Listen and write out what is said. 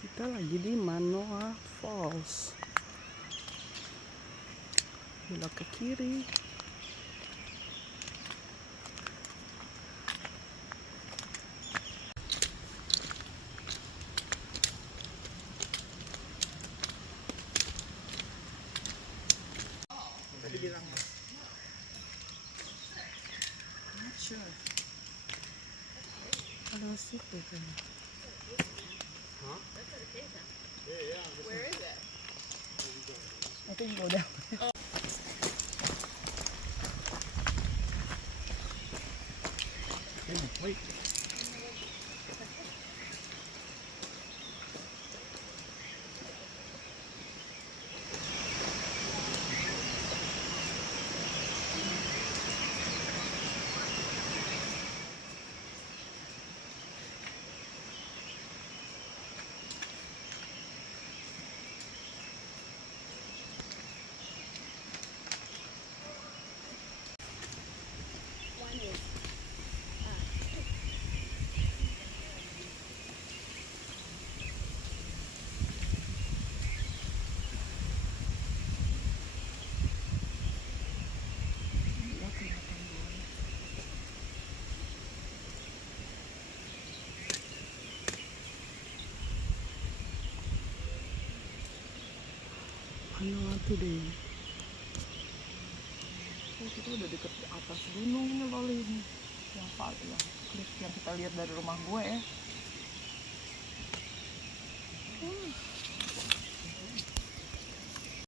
Kita lagi di Manoa Falls. Belok ke kiri. Tadi bilang not sure. Ada situ kan. Where is it? I think go down. Wait. Manoa today. Kita udah deket di atas gunung ini loh, ini yang paling yang kita lihat dari rumah gue ya.